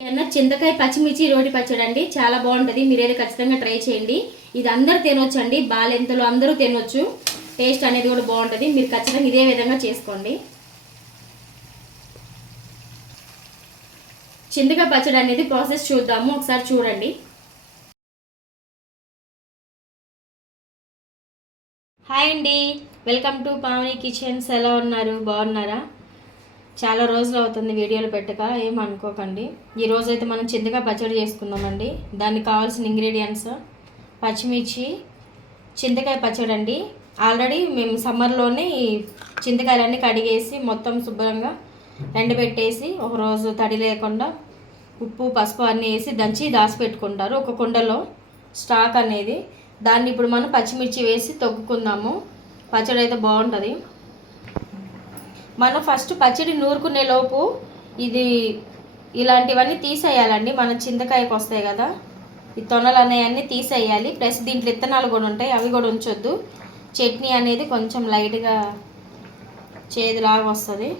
చింతకాయ పచ్చిమిర్చి రోటి పచ్చడి అండి, చాలా బాగుంటుంది. మీరైతే ఖచ్చితంగా ట్రై చేయండి. ఇది అందరూ తినొచ్చు అండి, బాలెంతలో అందరూ తినొచ్చు. టేస్ట్ అనేది కూడా బాగుంటుంది. మీరు ఖచ్చితంగా ఇదే విధంగా చేసుకోండి. చింతకాయ పచ్చడి అనేది ప్రాసెస్ చూద్దాము, ఒకసారి చూడండి. హాయ్ అండి, వెల్కమ్ టు పావని కిచెన్స్. ఎలా ఉన్నారు? బాగున్నారా? చాలా రోజులు అవుతుంది వీడియోలు పెట్టక, ఏమనుకోకండి. ఈరోజు అయితే మనం చింతకాయ పచ్చడి చేసుకుందామండి. దానికి కావాల్సిన ఇంగ్రీడియంట్స్: పచ్చిమిర్చి, చింతకాయ పచ్చడి అండి. ఆల్రెడీ మేము సమ్మర్లోనే చింతకాయలన్నీ కడిగేసి మొత్తం శుభ్రంగా ఎండబెట్టేసి ఒకరోజు తడి లేకుండా ఉప్పు పసుపు అన్నీ వేసి దంచి దాచిపెట్టుకుంటారు ఒక కుండలో స్టాక్ అనేది. దాన్ని ఇప్పుడు మనం పచ్చిమిర్చి వేసి తొక్కుకుందాము. పచ్చడి అయితే బాగుంటుంది. మనం ఫస్ట్ పచ్చడి నూరుకునే లోపు ఇది ఇలాంటివన్నీ తీసేయాలండి. మన చింతకాయకు వస్తాయి కదా, ఈ తొనలు అనేవన్నీ తీసేయాలి. ప్లస్ దీంట్లో విత్తనాలు కూడా ఉంటాయి, అవి కూడా ఉంచొద్దు. చట్నీ అనేది కొంచెం లైట్గా చేదులాగా వస్తుంది.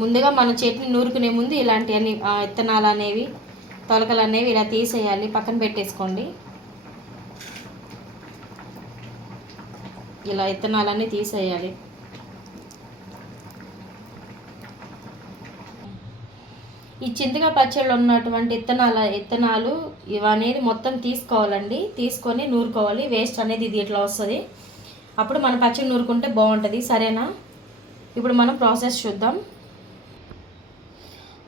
ముందుగా మన చట్నీ నూరుకునే ముందు ఇలాంటివన్నీ విత్తనాలు అనేవి తొలకలు అనేవి ఇలా తీసేయాలి, పక్కన పెట్టేసుకోండి. ఇలా విత్తనాలన్నీ తీసేయాలి. ఈ చింతకాయ పచ్చళ్ళు ఉన్నటువంటి విత్తనాలు ఇవనేది మొత్తం తీసుకోవాలండి. తీసుకొని నూరుకోవాలి. వేస్ట్ అనేది ఇది ఇట్లా వస్తుంది. అప్పుడు మన పచ్చడి నూరుకుంటే బాగుంటుంది. సరేనా? ఇప్పుడు మనం ప్రాసెస్ చూద్దాం.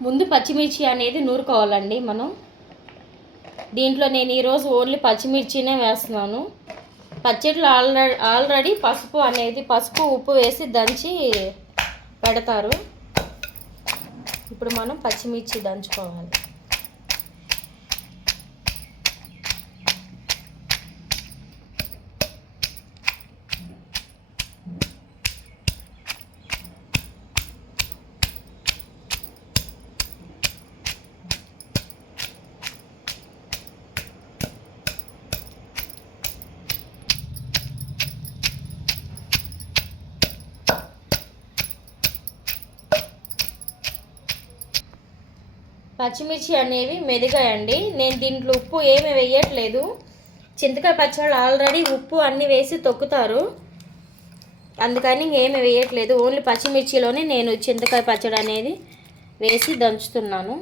ముందు పచ్చిమిర్చి అనేది నూరుకోవాలండి మనం. దీంట్లో నేను ఈరోజు ఓన్లీ పచ్చిమిర్చినే వేస్తున్నాను. పచ్చడిలో ఆల్రెడీ పసుపు ఉప్పు వేసి దంచి పెడతారు. ఇప్పుడు మనం పచ్చిమిర్చి దంచుకోవాలి. పచ్చిమిర్చి అనేవి మెదిగాయండి. నేను దీంట్లో ఉప్పు ఏమి వేయట్లేదు. చింతకాయ పచ్చళ్ళు ఆల్రెడీ ఉప్పు అన్నీ వేసి తొక్కుతారు, అందుకని ఏమి వేయట్లేదు. ఓన్లీ పచ్చిమిర్చిలోనే నేను చింతకాయ పచ్చడి అనేది వేసి దంచుతున్నాను.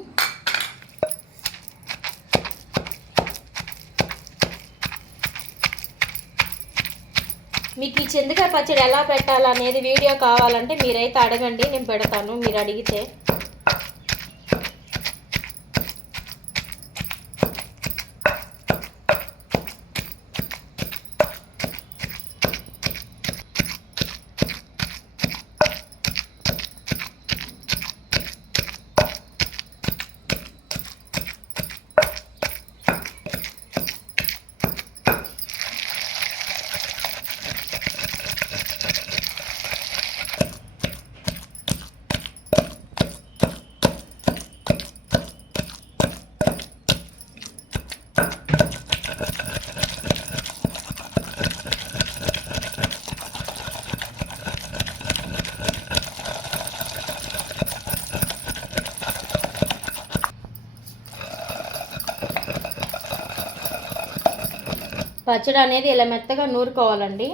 మీకు ఈ చింతకాయ పచ్చడి ఎలా పెట్టాలనేది వీడియో కావాలంటే మీరైతే అడగండి, నేను పెడతాను మీరు అడిగితే. పచ్చడి అనేది ఇలా మెత్తగా నూరుకోవాలండి,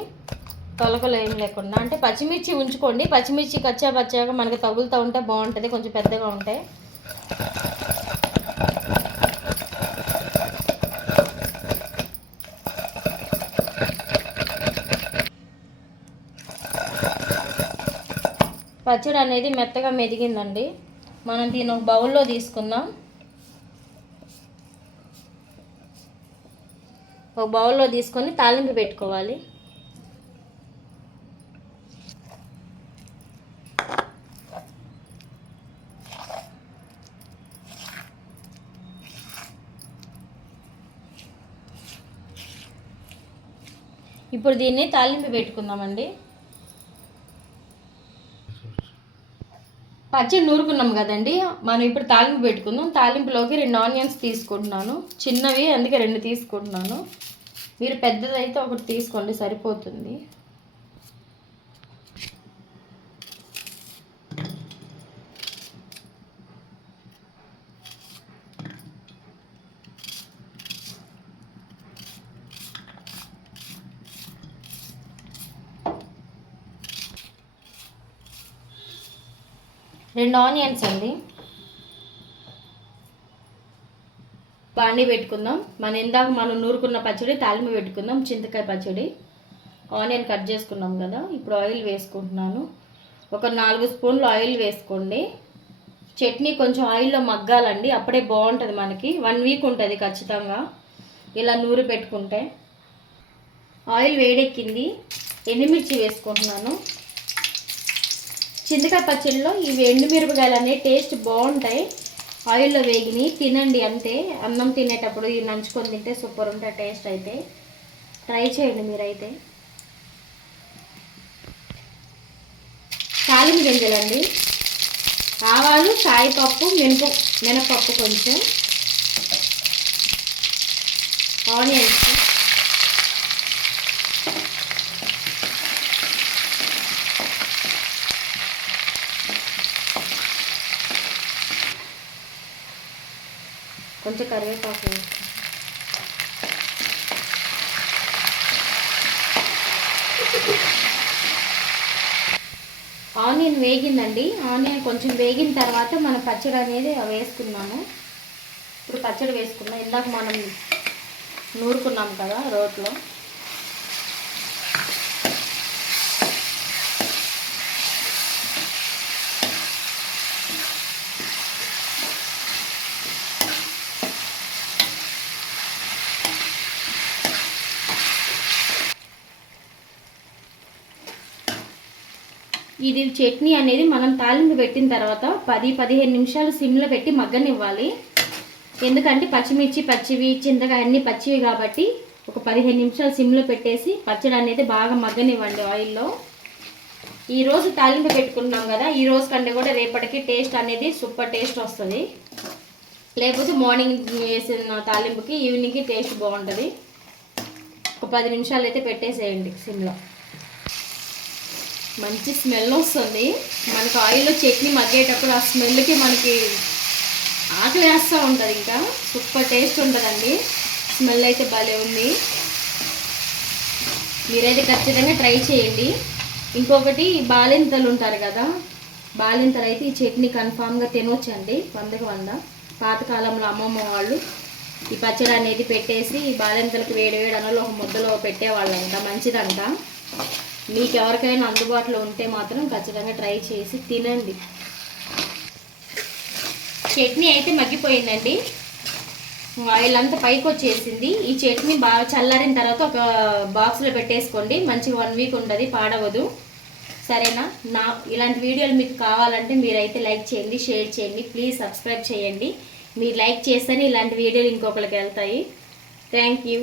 తొలకలు ఏం లేకుండా. అంటే పచ్చిమిర్చి ఉంచుకోండి. పచ్చిమిర్చి పచ్చాగా మనకి తగులుతూ ఉంటే బాగుంటుంది, కొంచెం పెద్దగా ఉంటే. పచ్చడి అనేది మెత్తగా మెదిగిందండి. మనం దీన్ని ఒక బౌల్లో తీసుకుందాం. ఒక బౌల్లో తీసుకొని తాలింపు పెట్టుకోవాలి. ఇప్పుడు దీన్ని తాలింపు పెట్టుకుందామండి. పచ్చడి నూరుకున్నాం కదండి, మనం ఇప్పుడు తాలింపు పెట్టుకుందాం. తాలింపులోకి 2 ఆనియన్స్ తీసుకుంటున్నాను, చిన్నవి, అందుకే 2 తీసుకుంటున్నాను. మీరు పెద్దదైతే ఒకటి తీసుకోండి, సరిపోతుంది. 2 ఆనియన్స్ అండి. బాండి పెట్టుకుందాం. మనం నూరుకున్న పచ్చడి తాలింపు పెట్టుకుందాం. చింతకాయ పచ్చడి. ఆనియన్ కట్ చేసుకున్నాం కదా. ఇప్పుడు ఆయిల్ వేసుకుంటున్నాను. ఒక 4 స్పూన్లు ఆయిల్ వేసుకోండి. చట్నీ కొంచెం ఆయిల్లో మగ్గాలండి, అప్పుడే బాగుంటుంది. మనకి 1 వీక్ ఉంటుంది ఖచ్చితంగా ఇలా నూరి పెట్టుకుంటే. ఆయిల్ వేడెక్కింది. ఎండుమిర్చి వేసుకుంటున్నాను. చింతకాయ పచ్చడిలో ఇవి ఎండుమిరపకాయలు అనేవి టేస్ట్ బాగుంటాయి. ఆయిల్లో వేగిని తినండి అంతే. అన్నం తినేటప్పుడు ఇవి నంచుకొని తింటే సూపర్ ఉంటాయి టేస్ట్. అయితే ట్రై చేయండి మీరైతే. తాలింపు గింజలండి, ఆవాలు, సాయిపప్పు, మినపప్పు, కొంచెం ఆనియన్స్, కొంచెం కరివేపాకు. ఆనియన్ వేగిందండి. ఆనియన్ కొంచెం వేగిన తర్వాత మన పచ్చడి అనేది వేసుకున్నాము. ఇప్పుడు పచ్చడి వేసుకున్నాం. ఇందాక మనం నూరుకున్నాం కదా రోట్లో. ఇది చట్నీ అనేది మనం తాలింపు పెట్టిన తర్వాత 10-15 నిమిషాలు సిమ్లో పెట్టి మగ్గనివ్వాలి. ఎందుకంటే పచ్చిమిర్చి పచ్చివి, చింతకాయ అన్నీ పచ్చివి కాబట్టి ఒక 15 నిమిషాలు సిమ్లో పెట్టేసి పచ్చడి అనేది బాగా మగ్గనివ్వండి ఆయిల్లో. ఈరోజు తాలింపు పెట్టుకున్నాం కదా, ఈ రోజు కంటే కూడా రేపటికి టేస్ట్ అనేది సూపర్ టేస్ట్ వస్తుంది. లేకపోతే మార్నింగ్ వేసిన తాలింపుకి ఈవినింగ్కి టేస్ట్ బాగుంటుంది. ఒక 10 నిమిషాలు అయితే పెట్టేసేయండి సిమ్లో. మంచి స్మెల్ వస్తుంది మనకు. ఆయిల్లో చట్నీ మగ్గేటప్పుడు ఆ స్మెల్కి మనకి ఆకలి వేస్తూ ఉంటుంది. ఇంకా సూపర్ టేస్ట్ ఉంటుందండి. స్మెల్ అయితే భలే ఉంది. మీరైతే ఖచ్చితంగా ట్రై చేయండి. ఇంకొకటి బాలింతలు ఉంటారు కదా, బాలింతలు అయితే ఈ చట్నీ కన్ఫామ్గా తినొచ్చండి. 100కి 100. పాతకాలంలో అమ్మమ్మ వాళ్ళు ఈ పచ్చడి అనేది పెట్టేసి బాలింతలకు వేడి అన్నలో ఒక ముద్దలో పెట్టేవాళ్ళంట. మంచిదంట. మీకు ఎవరికైనా అందుబాటులో ఉంటే మాత్రం ఖచ్చితంగా ట్రై చేసి తినండి. చట్నీ అయితే మగ్గిపోయిందండి. ఆయిల్ అంతా పైకి వచ్చేసింది. ఈ చట్నీ బాగా చల్లారిన తర్వాత ఒక బాక్స్లో పెట్టేసుకోండి. మంచిగా 1 వీక్ ఉంటుంది, పాడవదు. సరేనా? ఇలాంటి వీడియోలు మీకు కావాలంటే మీరైతే లైక్ చేయండి, షేర్ చేయండి, ప్లీజ్ సబ్స్క్రైబ్ చేయండి. మీరు లైక్ చేస్తేనే ఇలాంటి వీడియోలు ఇంకొకరికి వెళ్తాయి. Thank you.